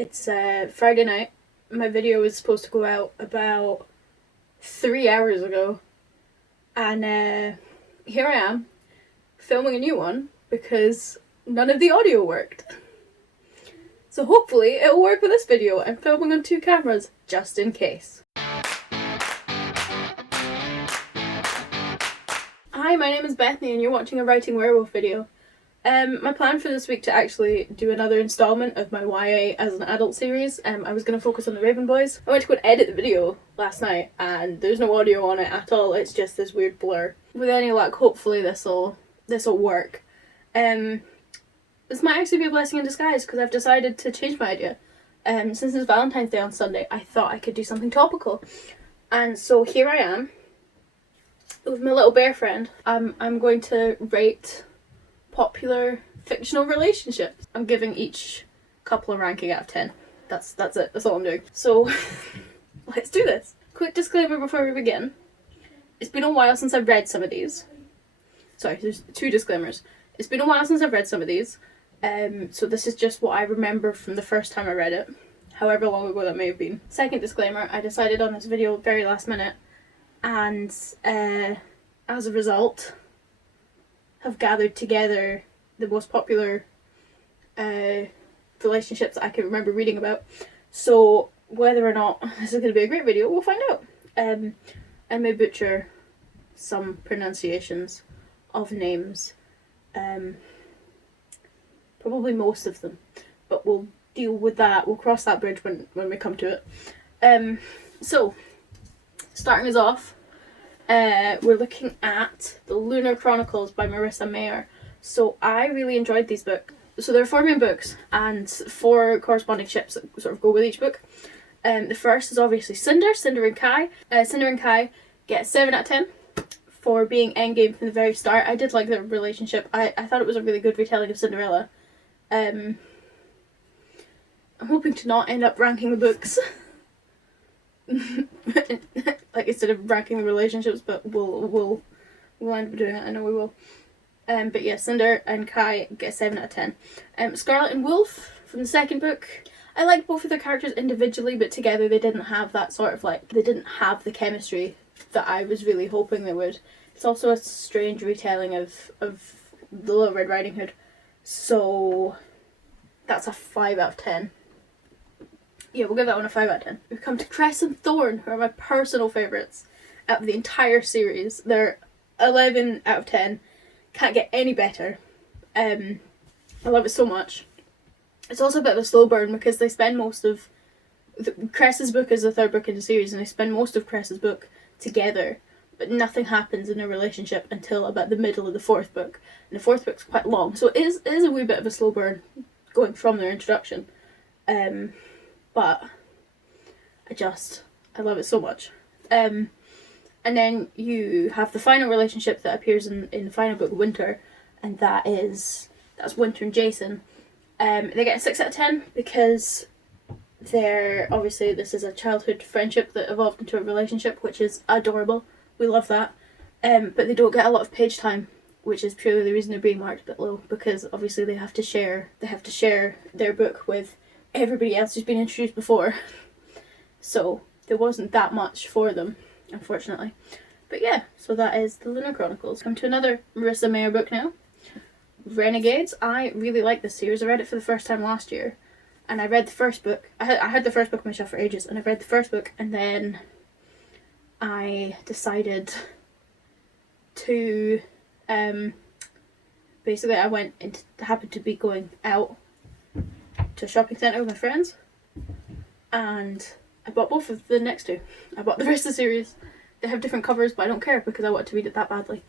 It's Friday night. My video was supposed to go out about 3 hours ago, and here I am filming a new one because none of the audio worked. So hopefully it'll work with this video. I'm filming on 2 cameras just in case. Hi, my name is Bethany and you're watching a Writing Werewolf video. My plan for this week to actually do another installment of my YA as an adult series. I was going to focus on the Raven Boys. I went to go and edit the video last night and there's no audio on it at all. It's just this weird blur. With any luck, hopefully this'll work. This might actually be a blessing in disguise because I've decided to change my idea. Since it's Valentine's Day on Sunday, I thought I could do something topical. And so here I am with my little bear friend. I'm going to rate popular fictional relationships. I'm giving each couple a ranking out of 10. That's it. That's all I'm doing. So let's do this. Quick disclaimer before we begin. It's been a while since I've read some of these. Sorry, there's 2 disclaimers. It's been a while since I've read some of these. So this is just what I remember from the first time I read it. However long ago that may have been. Second disclaimer, I decided on this video very last minute. And as a result, have gathered together the most popular relationships that I can remember reading about. So whether or not this is going to be a great video, we'll find out. I may butcher some pronunciations of names, probably most of them, but we'll deal with that. We'll cross that bridge when we come to it. So starting us off, we're looking at the Lunar Chronicles by Marissa Mayer. So I really enjoyed these books. So there are 4 main books and 4 corresponding ships that sort of go with each book. The first is obviously Cinder and Kai. Cinder and Kai get 7 out of 10 for being endgame from the very start. I did like their relationship. I thought it was a really good retelling of Cinderella. I'm hoping to not end up ranking the books. Like instead of ranking the relationships, but we'll end up doing it. I know we will. But yeah, Cinder and Kai get 7 out of 10. Scarlet and Wolf from the second book. I liked both of their characters individually, but together they didn't have that sort of they didn't have the chemistry that I was really hoping they would. It's also a strange retelling of the Little Red Riding Hood. So that's a 5 out of 10. Yeah, we'll give that one a 5 out of 10. We've come to Cress and Thorn, who are my personal favourites out of the entire series. They're 11 out of 10. Can't get any better. I love it so much. It's also a bit of a slow burn because they spend most of... Cress's book is the 3rd book in the series and they spend most of Cress's book together, but nothing happens in their relationship until about the middle of the 4th book. And the 4th book's quite long, so it is a wee bit of a slow burn going from their introduction. But I love it so much. And then you have the final relationship that appears in the final book, Winter, and that's Winter and Jason. They get a 6 out of 10 because obviously this is a childhood friendship that evolved into a relationship, which is adorable. We love that. But they don't get a lot of page time, which is purely the reason they're being marked a bit low, because obviously they have to share their book with everybody else who's been introduced before. So there wasn't that much for them, unfortunately. But yeah, so that is the Lunar Chronicles. Come to another Marissa Mayer book now. Renegades. I really like this series. I read it for the first time last year. And I read the first book. I had the first book on my shelf for ages, and I read the first book, and then I decided to basically I happened to be going out to a shopping centre with my friends, and I bought both of the next 2. I bought the rest of the series. They have different covers, but I don't care because I want to read it that badly.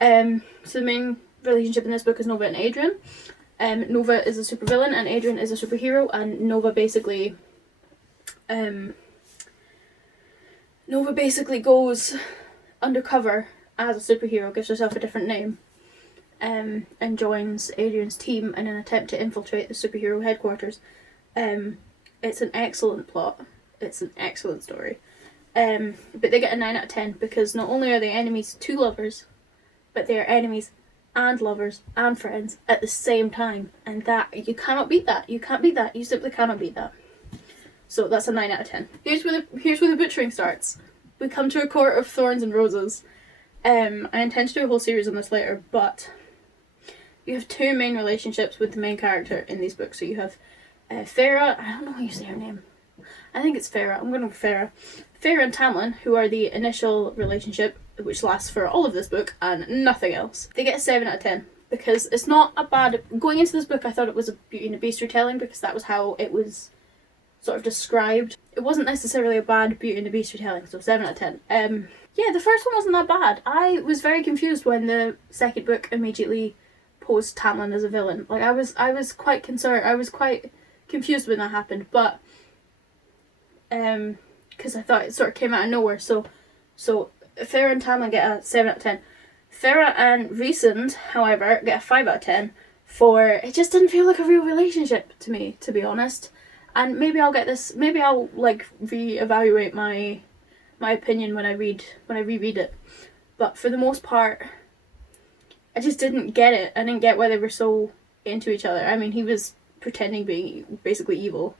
So the main relationship in this book is Nova and Adrian. Nova is a supervillain and Adrian is a superhero, and Nova basically goes undercover as a superhero, gives herself a different name, and joins Adrian's team in an attempt to infiltrate the superhero headquarters. It's an excellent plot. It's an excellent story. But they get a 9 out of 10 because not only are they enemies to lovers, but they are enemies and lovers and friends at the same time, and that you cannot beat that. You can't beat that. You simply cannot beat that. So that's a 9 out of 10. Here's where the butchering starts. We come to a court of thorns and roses. I intend to do a whole series on this later, but you have two main relationships with the main character in these books. So you have Farah, I don't know how you say her name. I think it's Farah. I'm going with Farah. Farah and Tamlin, who are the initial relationship, which lasts for all of this book and nothing else. They get a 7 out of 10 because it's not a bad... Going into this book, I thought it was a Beauty and the Beast retelling because that was how it was sort of described. It wasn't necessarily a bad Beauty and the Beast retelling, so 7 out of 10. Yeah, the first one wasn't that bad. I was very confused when the second book immediately posed Tamlin as a villain. Like, I was quite concerned. I was quite confused when that happened, but because I thought it sort of came out of nowhere. So Farah and Tamlin get a 7 out of 10. Farah and Rhysand, however, get a 5 out of 10 for it just didn't feel like a real relationship to me, to be honest. And maybe I'll like reevaluate my opinion when I reread it. But for the most part, I just didn't get it. I didn't get why they were so into each other. I mean, he was pretending being basically evil.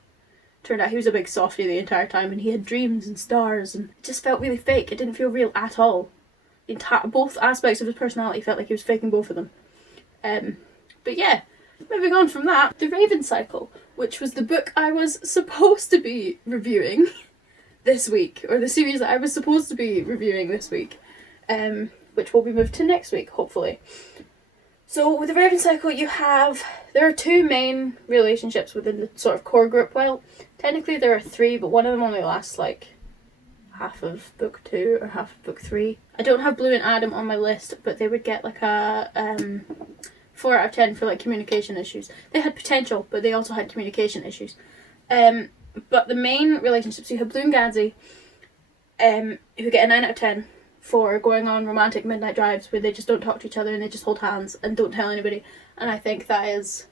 Turned out he was a big softie the entire time, and he had dreams and stars, and it just felt really fake. It didn't feel real at all. Both aspects of his personality felt like he was faking both of them. But yeah, moving on from that, The Raven Cycle, which was the book I was supposed to be reviewing this week, or the series that I was supposed to be reviewing this week, which will be moved to next week, hopefully. So with The Raven Cycle, there are two main relationships within the sort of core group. Well, technically there are three, but one of them only lasts like half of book 2 or half of book 3. I don't have Blue and Adam on my list, but they would get like a 4 out of 10 for like communication issues. They had potential, but they also had communication issues. But the main relationships, you have Blue and Gadsby, who get a 9 out of 10 for going on romantic midnight drives where they just don't talk to each other and they just hold hands and don't tell anybody. And I think that is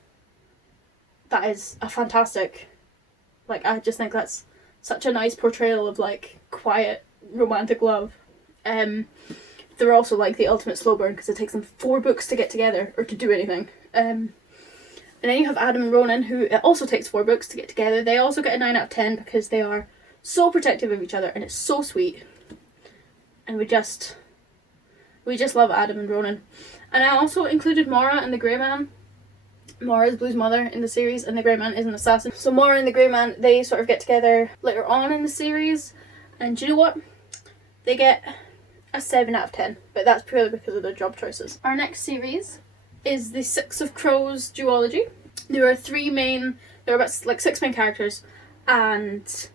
a fantastic, like, I just think that's such a nice portrayal of like quiet romantic love. They're also like the ultimate slow burn because it takes them 4 books to get together or to do anything. And then you have Adam and Ronan, who it also takes 4 books to get together. They also get a 9 out of 10 because they are so protective of each other and it's so sweet. And we just love Adam and Ronan. And I also included Mora and the Grey Man. Mora is Blue's mother in the series, and the Grey Man is an assassin. So Mora and the Grey Man, they sort of get together later on in the series. And do you know what? They get a 7 out of 10. But that's purely because of their job choices. Our next series is the Six of Crows duology. There are about like 6 main characters, and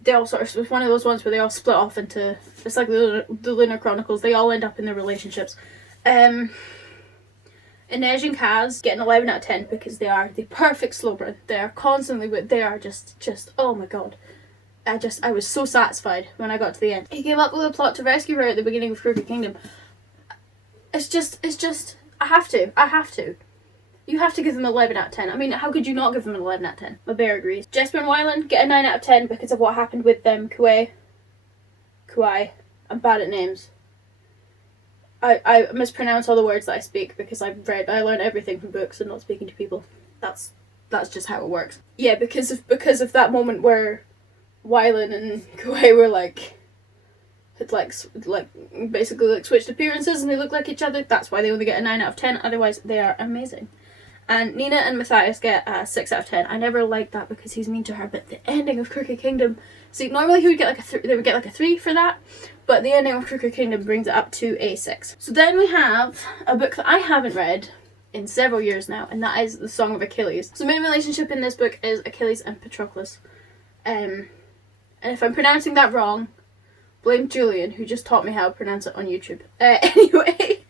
they all sort of, it's one of those ones where they all split off into, it's like the Lunar Chronicles, they all end up in their relationships. Inej and Kaz get an 11 out of 10 because they are the perfect slow burn. They are constantly, they are just, oh my god. I was so satisfied when I got to the end. He came up with a plot to rescue her at the beginning of Crooked Kingdom. It's just, I have to. You have to give them an 11 out of 10. I mean, how could you not give them an 11 out of 10? My bear agrees. Jesper and Wylan get a 9 out of 10 because of what happened with them. Kuai. I'm bad at names. I mispronounce all the words that I speak because I learn everything from books and not speaking to people. That's just how it works. Yeah, because of that moment where Wylan and Kuai were had basically switched appearances and they look like each other. That's why they only get a 9 out of 10. Otherwise, they are amazing. And Nina and Matthias get a 6 out of 10. I never liked that because he's mean to her, but the ending of Crooked Kingdom... See, normally they would get like a 3 for that, but the ending of Crooked Kingdom brings it up to a 6. So then we have a book that I haven't read in several years now, and that is The Song of Achilles. So the main relationship in this book is Achilles and Patroclus. And if I'm pronouncing that wrong, blame Julian, who just taught me how to pronounce it on YouTube. Anyway...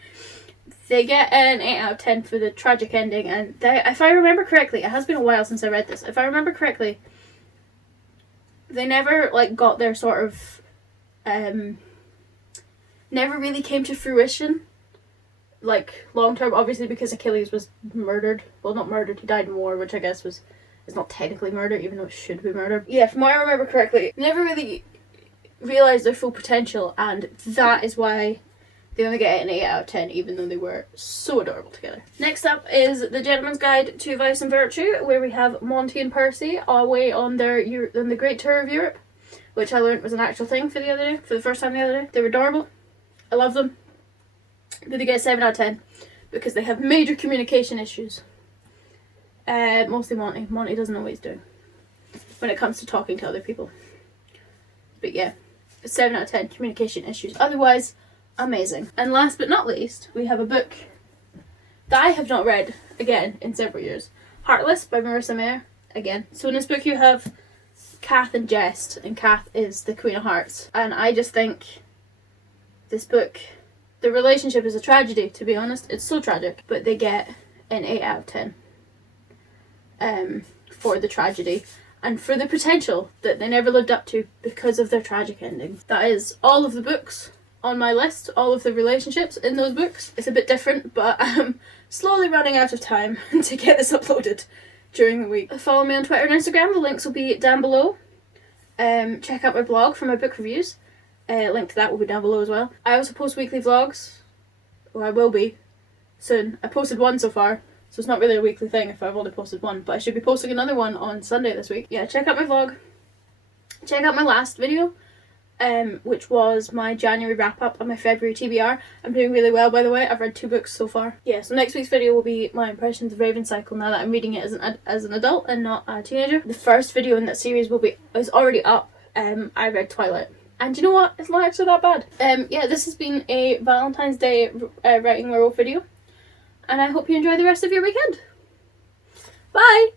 They get an 8 out of 10 for the tragic ending, and if I remember correctly, it has been a while since I read this, if I remember correctly, they never, got their sort of, never really came to fruition, long term, obviously because Achilles was murdered. Well, not murdered, he died in war, which I guess is not technically murder, even though it should be murder. Yeah, from what I remember correctly, never really realised their full potential, and that is why They only get an 8 out of 10, even though they were so adorable together. Next up is The Gentleman's Guide to Vice and Virtue, where we have Monty and Percy away on the Great Tour of Europe, which I learned was an actual thing for the first time the other day. They were adorable. I love them. But they get a 7 out of 10 because they have major communication issues. Mostly Monty. Monty doesn't know what he's doing when it comes to talking to other people. But yeah, a 7 out of 10 communication issues. Otherwise, amazing. And last but not least, we have a book that I have not read, again, in several years. Heartless by Marissa Mayer, again. So in this book you have Kath and Jest, and Kath is the Queen of Hearts. And I just think this book, the relationship is a tragedy, to be honest. It's so tragic. But they get an 8 out of 10 for the tragedy and for the potential that they never lived up to because of their tragic ending. That is all of the books on my list, all of the relationships in those books. It's a bit different, but I'm slowly running out of time to get this uploaded during the week. Follow me on Twitter and Instagram, the links will be down below. Check out my blog for my book reviews. Link to that will be down below as well. I also post weekly vlogs, or I will be soon. I posted one so far, so it's not really a weekly thing if I've only posted one, but I should be posting another one on Sunday this week. Yeah, check out my vlog. Check out my last video, which was my January wrap up and my February TBR. I'm doing really well, by the way. I've read 2 books so far. Yeah, so next week's video will be my impressions of Raven Cycle now that I'm reading it as an adult and not a teenager. The first video in that series is already up. I read Twilight. And you know what? It's not actually that bad. Yeah, this has been a Valentine's Day writing werewolf video. And I hope you enjoy the rest of your weekend. Bye!